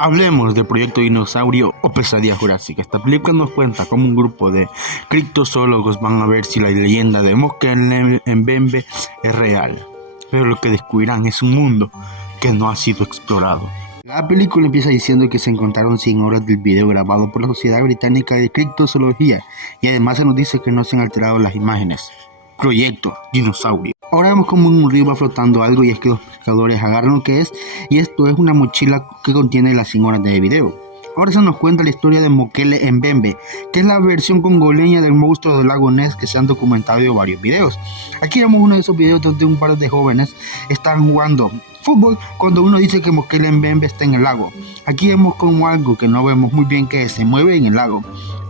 Hablemos del Proyecto Dinosaurio o Pesadilla Jurásica. Esta película nos cuenta cómo un grupo de criptozoólogos van a ver si la leyenda de Mokele Mbembe es real. Pero lo que descubrirán es un mundo que no ha sido explorado. La película empieza diciendo que se encontraron 100 horas del video grabado por la Sociedad Británica de Criptozoología y además se nos dice que no se han alterado las imágenes. Proyecto Dinosaurio. Ahora vemos como en un río va flotando algo y es que los pescadores agarran lo que es y esto es una mochila que contiene las 100 horas de video. Ahora se nos cuenta la historia de Mokele Mbembe, que es la versión congoleña del monstruo del lago Ness que se han documentado en varios videos. Aquí vemos uno de esos videos donde un par de jóvenes están jugando fútbol cuando uno dice que Mokele Mbembe está en el lago. Aquí vemos como algo que no vemos muy bien que se mueve en el lago.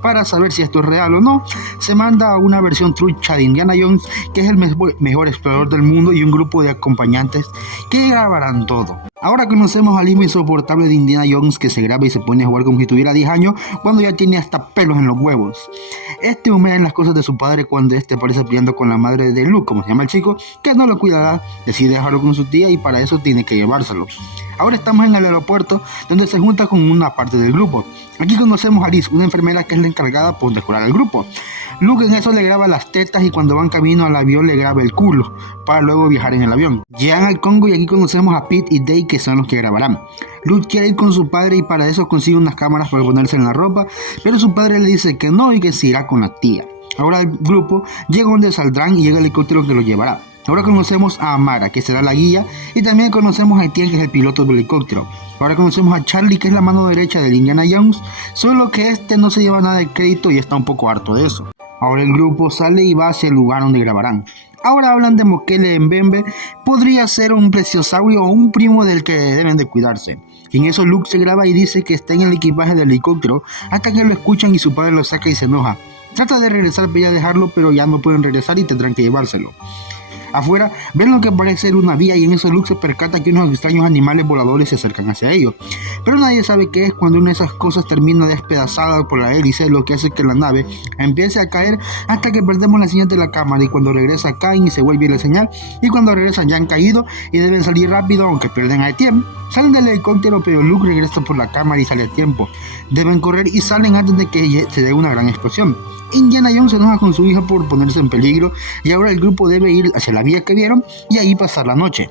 Para saber si esto es real o no, se manda una versión trucha de Indiana Jones, que es el mejor explorador del mundo, y un grupo de acompañantes que grabarán todo. Ahora conocemos al hijo insoportable de Indiana Jones, que se graba y se pone a jugar como si tuviera 10 años cuando ya tiene hasta pelos en los huevos. Este humea en las cosas de su padre cuando este aparece peleando con la madre de Luke, como se llama el chico, que no lo cuidará, decide dejarlo con su tía y para eso tiene que llevárselo. Ahora estamos en el aeropuerto donde se junta con una parte del grupo. Aquí conocemos a Liz, una enfermera que es la encargada por decorar al grupo. Luke en eso le graba las tetas y cuando van camino al avión le graba el culo para luego viajar en el avión. Llegan al Congo y aquí conocemos a Pete y Dave, que son los que grabarán. Luke quiere ir con su padre y para eso consigue unas cámaras para ponerse en la ropa, pero su padre le dice que no y que se irá con la tía. Ahora el grupo llega donde saldrán y llega el helicóptero que los llevará. Ahora conocemos a Amara, que será la guía, y también conocemos a Etienne, que es el piloto del helicóptero. Ahora conocemos a Charlie, que es la mano derecha de Indiana Jones, solo que este no se lleva nada de crédito y está un poco harto de eso. Ahora el grupo sale y va hacia el lugar donde grabarán. Ahora hablan de Mokele Mbembe, podría ser un plesiosaurio o un primo del que deben de cuidarse. Y en eso Luke se graba y dice que está en el equipaje del helicóptero hasta que lo escuchan y su padre lo saca y se enoja. Trata de regresar para dejarlo, pero ya no pueden regresar y tendrán que llevárselo. Afuera ven lo que parece ser una vía y en eso Luke se percata que unos extraños animales voladores se acercan hacia ellos. Pero nadie sabe qué es cuando una de esas cosas termina despedazada por la hélice, lo que hace que la nave empiece a caer hasta que perdemos la señal de la cámara y cuando regresa caen y se vuelve la señal y cuando regresan ya han caído y deben salir rápido aunque pierden a tiempo. Salen del helicóptero pero Luke regresa por la cámara y sale a tiempo. Deben correr y salen antes de que se dé una gran explosión. Indiana Jones se enoja con su hija por ponerse en peligro y ahora el grupo debe ir hacia la vía que vieron y ahí pasar la noche.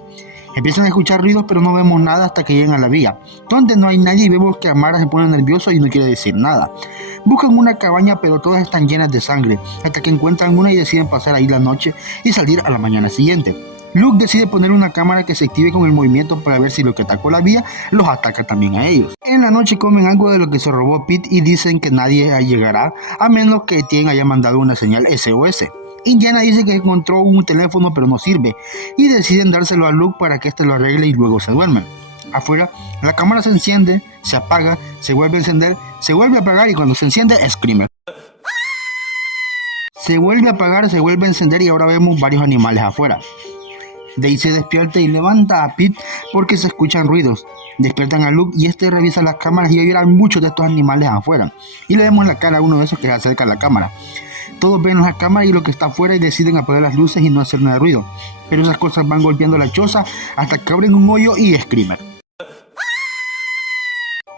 Empiezan a escuchar ruidos pero no vemos nada hasta que llegan a la vía, donde no hay nadie y vemos que Amara se pone nervioso y no quiere decir nada. Buscan una cabaña pero todas están llenas de sangre, hasta que encuentran una y deciden pasar ahí la noche y salir a la mañana siguiente. Luke decide poner una cámara que se active con el movimiento para ver si lo que atacó la vía los ataca también a ellos. En la noche comen algo de lo que se robó Pete y dicen que nadie llegará a menos que Etienne haya mandado una señal SOS. Indiana dice que encontró un teléfono pero no sirve y deciden dárselo a Luke para que éste lo arregle y luego se duermen. Afuera la cámara se enciende, se apaga, se vuelve a encender, se vuelve a apagar y cuando se enciende es Screamer. Se vuelve a apagar, se vuelve a encender y ahora vemos varios animales afuera. Dave se despierta y levanta a Pete porque se escuchan ruidos. Despiertan a Luke y este revisa las cámaras y ve muchos de estos animales afuera. Y le vemos la cara a uno de esos que se acerca a la cámara. Todos ven la cámara y lo que está afuera y deciden apagar las luces y no hacer nada de ruido. Pero esas cosas van golpeando la choza hasta que abren un hoyo y Screamer.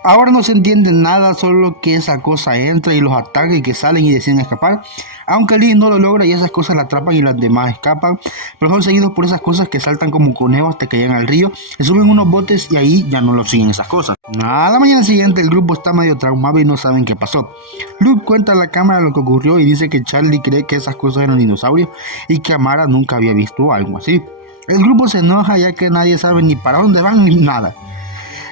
Ahora no se entiende nada, solo que esa cosa entra y los ataca y que salen y deciden escapar. Aunque Lee no lo logra y esas cosas la atrapan y las demás escapan, pero son seguidos por esas cosas que saltan como conejos hasta que llegan al río, se suben unos botes y ahí ya no lo siguen esas cosas. A la mañana siguiente el grupo está medio traumado y no saben qué pasó. Luke cuenta a la cámara lo que ocurrió y dice que Charlie cree que esas cosas eran dinosaurios y que Amara nunca había visto algo así. El grupo se enoja ya que nadie sabe ni para dónde van ni nada.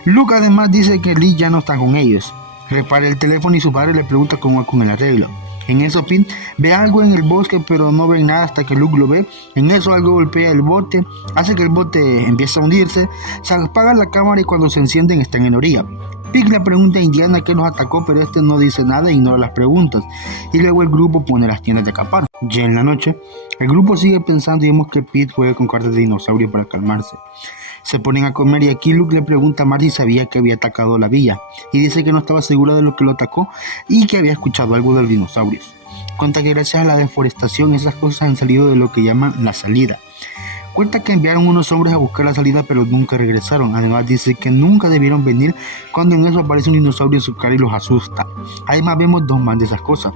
Luke además dice que Lee ya no está con ellos. Repara el teléfono y su padre le pregunta cómo va con el arreglo. En eso Pete ve algo en el bosque pero no ven nada hasta que Luke lo ve. En eso algo golpea el bote, hace que el bote empiece a hundirse, se apaga la cámara y cuando se encienden están en orilla. Pete le pregunta a Indiana qué los atacó pero este no dice nada e ignora las preguntas. Y luego el grupo pone las tiendas de acampar. Ya en la noche, el grupo sigue pensando y vemos que Pete juega con cartas de dinosaurio para calmarse. Se ponen a comer y aquí Luke le pregunta a Mar si sabía que había atacado la villa y dice que no estaba segura de lo que lo atacó y que había escuchado algo de los dinosaurios. Cuenta que gracias a la deforestación esas cosas han salido de lo que llaman la salida. Cuenta que enviaron unos hombres a buscar la salida pero nunca regresaron. Además dice que nunca debieron venir cuando en eso aparece un dinosaurio en su cara y los asusta. Además vemos dos más de esas cosas.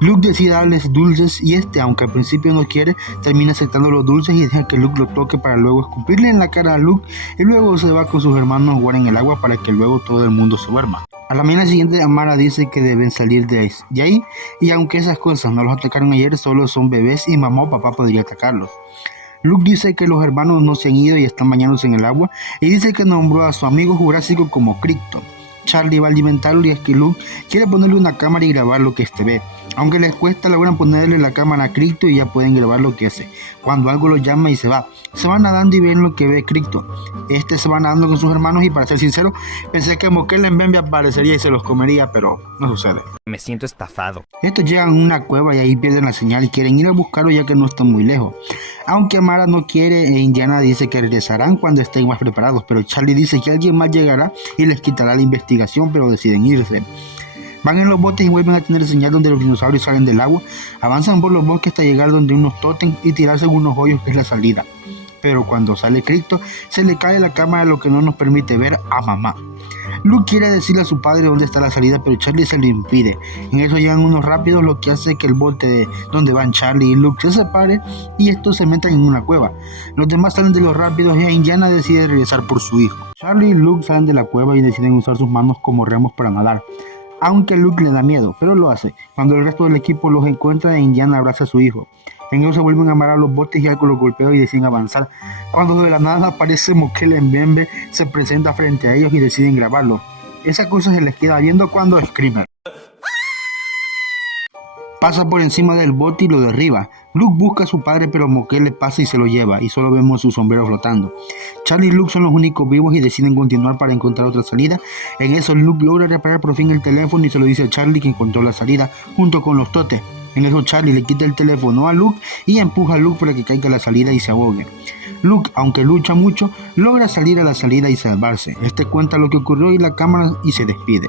Luke decide darles dulces y aunque al principio no quiere, termina aceptando los dulces y deja que Luke lo toque para luego escupirle en la cara a Luke y luego se va con sus hermanos a jugar en el agua para que luego todo el mundo se duerma. A la mañana siguiente Amara dice que deben salir de ahí y aunque esas cosas no los atacaron ayer, solo son bebés y mamá o papá podría atacarlos. Luke dice que los hermanos no se han ido y están bañándose en el agua y dice que nombró a su amigo jurásico como Krypton. Charlie va a alimentarlo y es que Luke quiere ponerle una cámara y grabar lo que ve. Aunque les cuesta, logran ponerle la cámara a Krypton y ya pueden grabar lo que hace. Cuando algo lo llama y se va nadando y ven lo que ve Krypton. Se va nadando con sus hermanos y para ser sincero, pensé que Mosquel en Bembe aparecería y se los comería, pero no sucede. Me siento estafado. Estos llegan a una cueva y ahí pierden la señal y quieren ir a buscarlo ya que no están muy lejos. Aunque Amara no quiere e Indiana dice que regresarán cuando estén más preparados, pero Charlie dice que alguien más llegará y les quitará la investigación, pero deciden irse. Van en los botes y vuelven a tener señal donde los dinosaurios salen del agua, avanzan por los bosques hasta llegar donde unos tótems y tirarse en unos hoyos que es la salida. Pero cuando sale Krypton, se le cae la cámara, lo que no nos permite ver a mamá. Luke quiere decirle a su padre dónde está la salida, pero Charlie se lo impide. En eso llegan unos rápidos, lo que hace que el bote donde van Charlie y Luke se separe y estos se metan en una cueva. Los demás salen de los rápidos y Indiana decide regresar por su hijo. Charlie y Luke salen de la cueva y deciden usar sus manos como remos para nadar. Aunque Luke le da miedo, pero lo hace. Cuando el resto del equipo los encuentra, Indiana abraza a su hijo. En eso se vuelven a amarrar los botes y algo los golpea y deciden avanzar. Cuando de la nada aparece Mosquel en Bembe, se presenta frente a ellos y deciden grabarlo. Esa cosa se les queda viendo cuando Screamer pasa por encima del bote y lo derriba. Luke busca a su padre, pero Mosquel le pasa y se lo lleva, y solo vemos su sombrero flotando. Charlie y Luke son los únicos vivos y deciden continuar para encontrar otra salida. En eso Luke logra reparar por fin el teléfono y se lo dice a Charlie que encontró la salida junto con los totes. En eso Charlie le quita el teléfono a Luke y empuja a Luke para que caiga a la salida y se ahogue. Luke, aunque lucha mucho, logra salir a la salida y salvarse. Cuenta lo que ocurrió y la cámara y se despide.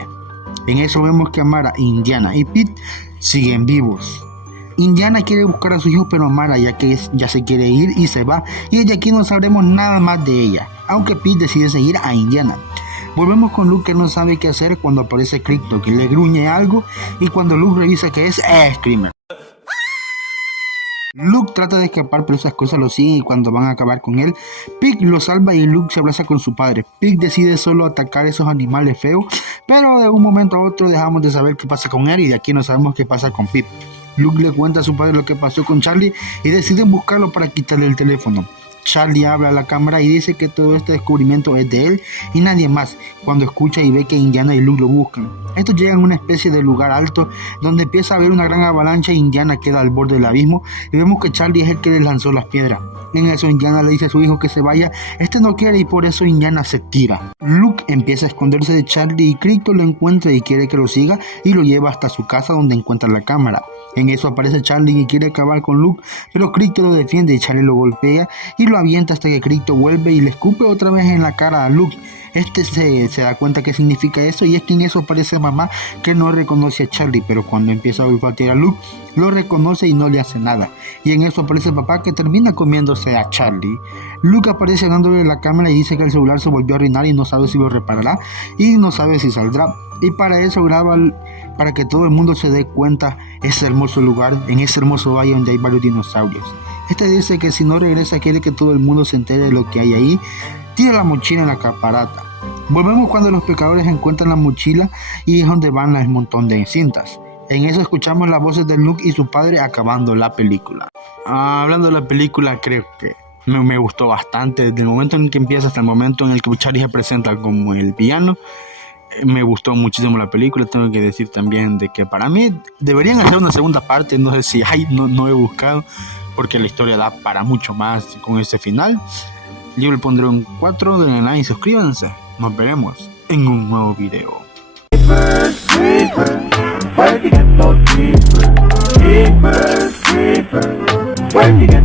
En eso vemos que Amara, Indiana y Pete siguen vivos. Indiana quiere buscar a su hijo, pero Amara ya se quiere ir y se va, y desde aquí no sabremos nada más de ella, aunque Pete decide seguir a Indiana. Volvemos con Luke que no sabe qué hacer cuando aparece Krypton, que le gruñe algo, y cuando Luke revisa que es Screamer. Luke trata de escapar, pero esas cosas lo siguen y cuando van a acabar con él, Pete lo salva y Luke se abraza con su padre. Pete decide solo atacar a esos animales feos, pero de un momento a otro dejamos de saber qué pasa con él y de aquí no sabemos qué pasa con Pete. Luke le cuenta a su padre lo que pasó con Charlie y deciden buscarlo para quitarle el teléfono. Charlie habla a la cámara y dice que todo este descubrimiento es de él y nadie más, cuando escucha y ve que Indiana y Luke lo buscan. Estos llegan a una especie de lugar alto donde empieza a haber una gran avalancha y Indiana queda al borde del abismo y vemos que Charlie es el que les lanzó las piedras. En eso Indiana le dice a su hijo que se vaya, no quiere y por eso Indiana se tira. Luke empieza a esconderse de Charlie y Krypton lo encuentra y quiere que lo siga y lo lleva hasta su casa donde encuentra la cámara. En eso aparece Charlie y quiere acabar con Luke, pero Krypton lo defiende y Charlie lo golpea y lo avienta hasta que Krypton vuelve y le escupe otra vez en la cara a Luke. Se da cuenta qué significa eso y es que en eso aparece mamá que no reconoce a Charlie, pero cuando empieza a olfatear a Luke lo reconoce y no le hace nada. Y en eso aparece papá que termina comiéndose a Charlie. Luke aparece dándole la cámara y dice que el celular se volvió a arruinar y no sabe si lo reparará y no sabe si saldrá. Y para eso graba para que todo el mundo se dé cuenta ese hermoso lugar, en ese hermoso valle donde hay varios dinosaurios. Dice que si no regresa quiere que todo el mundo se entere de lo que hay ahí. Tira la mochila en la caparata. Volvemos cuando los pescadores encuentran la mochila y es donde van el montón de cintas. En eso escuchamos las voces de Luke y su padre acabando la película. Hablando de la película, creo que me gustó bastante. Desde el momento en que empieza hasta el momento en el que Charlie se presenta como el villano, me gustó muchísimo la película. Tengo que decir también de que para mí deberían hacer una segunda parte. No sé si no he buscado, porque la historia da para mucho más con este final. Yo le pondré un 4, denle like y suscríbanse. Nos veremos en un nuevo video. Where you get